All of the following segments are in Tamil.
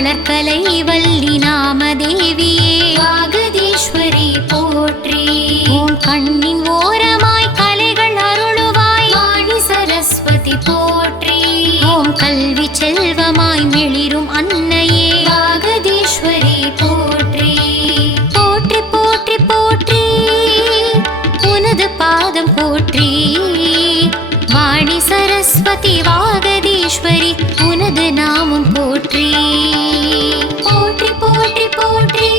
மலர்கலை வள்ளி நாமதேவியே. வாகதீஸ்வரி போற்றி. உன் கண்ணின் ஓரமாய் கலைகள் அருளுவாய். வாணி சரஸ்வதி போற்றி. ஓம் கல்வி செல்வமாய் மெளிரும் அன்னையே. வாகதீஸ்வரி போற்றி. போற்றி போற்றி போற்றி. உனது பாதம் போற்றி. வாணி சரஸ்வதி வா கோடீஸ்வரி உனது நாமும் போற்றி. போற்றி போற்றி போற்றி.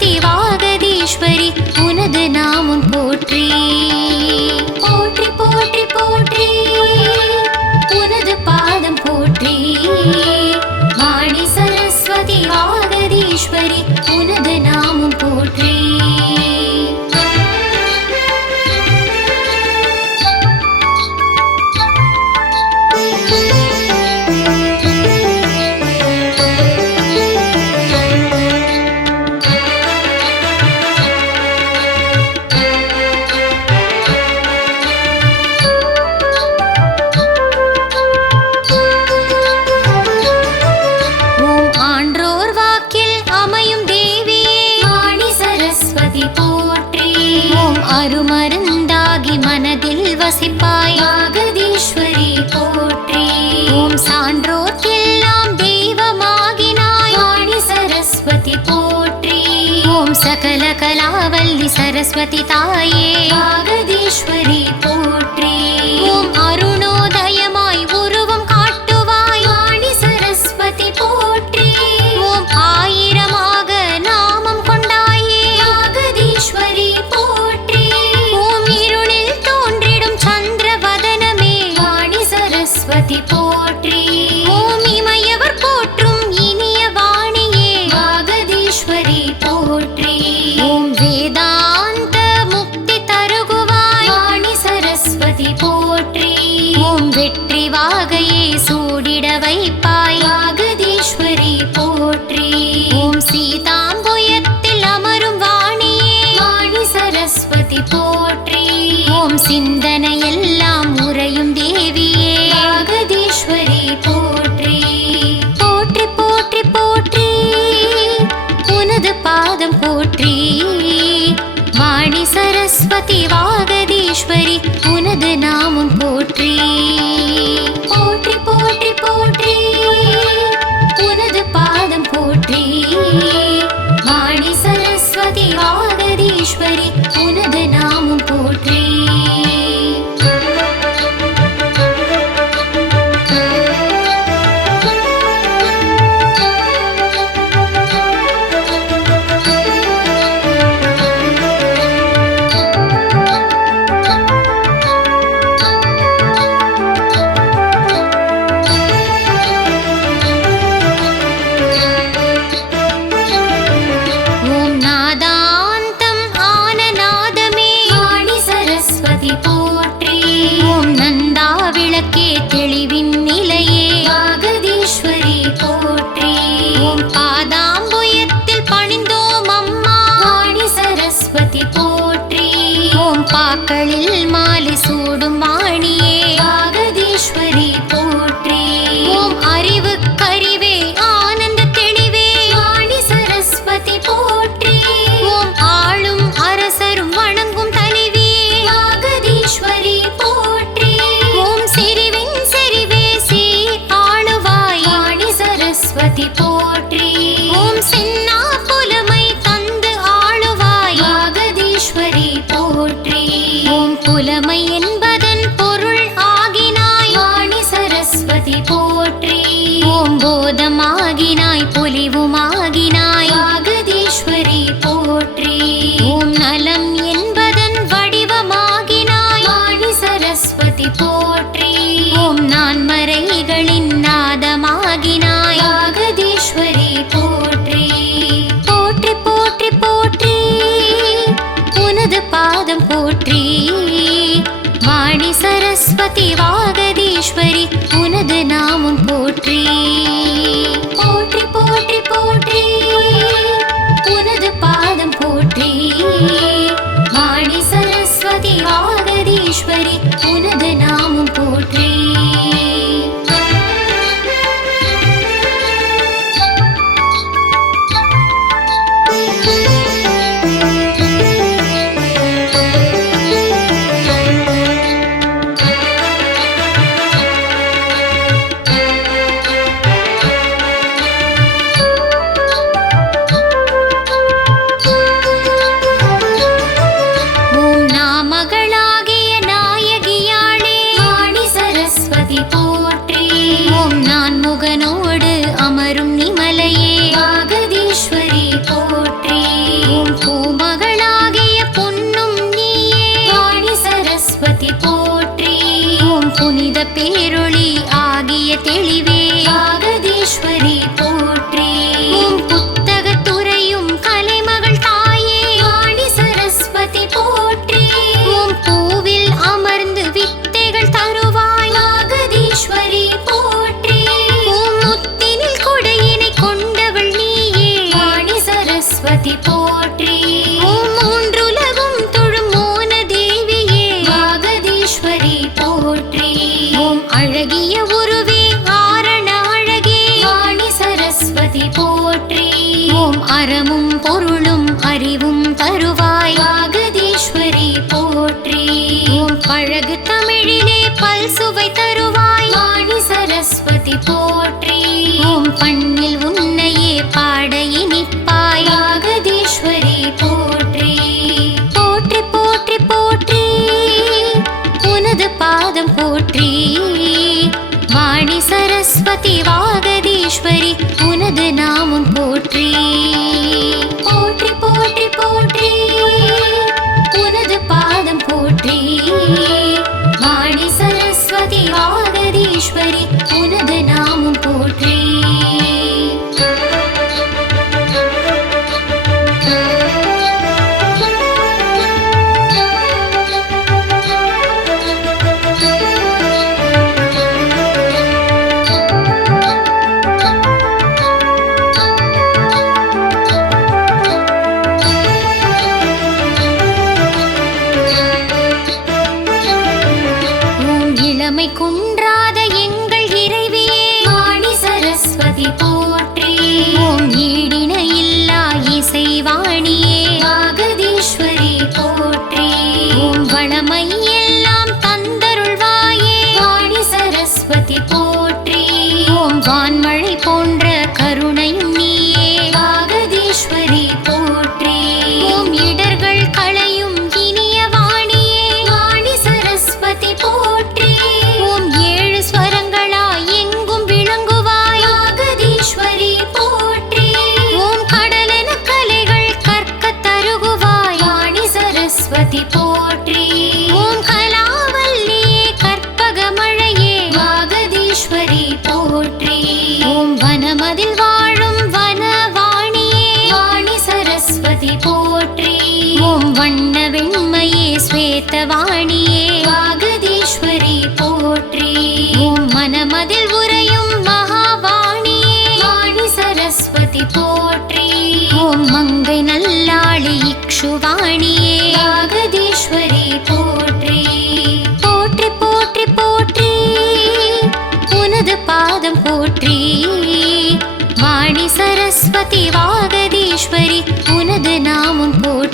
வாகதீஸ்வரி உனது நாமும் போற்றி. सरस्वती रस्वतितायैश्वरि போற்றி. ஓம் பாதாம்புயத்தில் பணிந்தோம் அம்மா. சரஸ்வதி போற்றி. ஓம் பாக்களில் மாலை சூடும் வாகதீஸ்வரி உனது நாமும் போற்றி. வாகதீஸ்வரி உனது நாமும் வாணியே வாகதீஸ்வரி போற்றி. மனமதில் உரையும் மகாவாணியே வாணி சரஸ்வதி போற்றி. ஓம் மங்கை நல்லாளி இக்ஷுவாணியே வாகதீஸ்வரி போற்றி. போற்றி போற்றி போற்றி உனது பாதம் போற்றி. வாணி சரஸ்வதி வாகதீஸ்வரி உனது நாமம் போற்றி.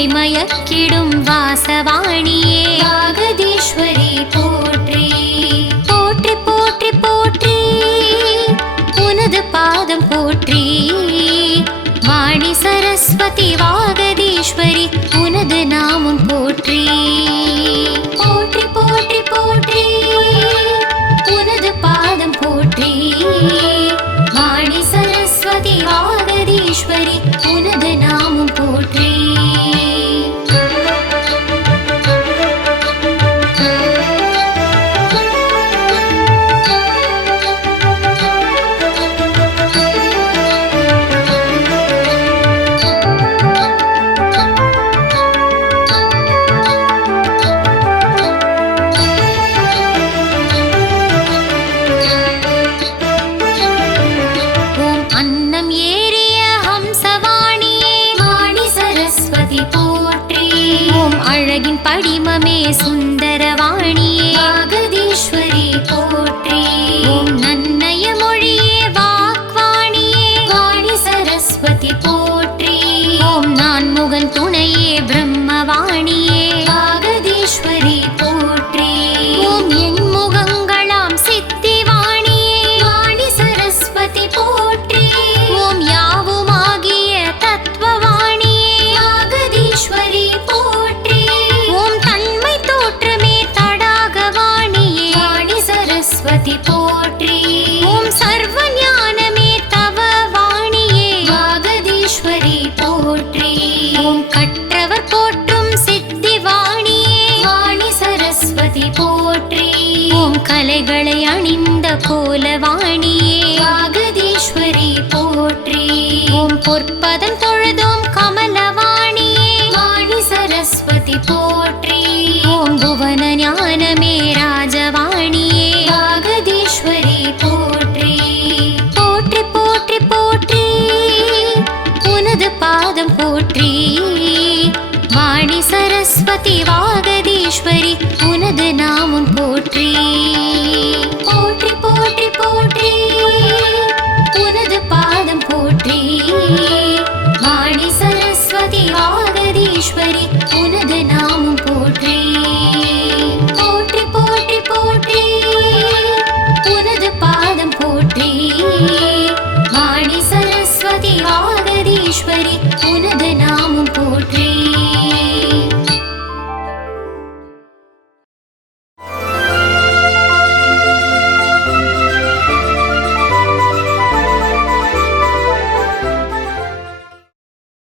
இசை மயக்கிடும் வாசவாணியே. நாகதீஸ்வரி போற்றி. போற்றி போற்றி போற்றி. உனது பாதம் போற்றி. வாணி சரஸ்வதி வாகதீஸ்வரி உனது நாமம் போற்றி. போற்றி போற்றி போற்றி. கணபதி போற்றி. ஓம் கலைகளை அணிந்த கோலவாணியே. ஆகதீஸ்வரி போற்றி. ஓம் பொற்பதம் தொழுதோம் கமலவாணியே. வாணி சரஸ்வதி போற்றி. ஓம் புவன ஞானமே ராஜவாணியே. ஆகதீஸ்வரி போற்றி. போற்றி போற்றி போற்றி. உனது பாதம் போற்றி. வாணி சரஸ்வதி வாக நான் உன் போற்றி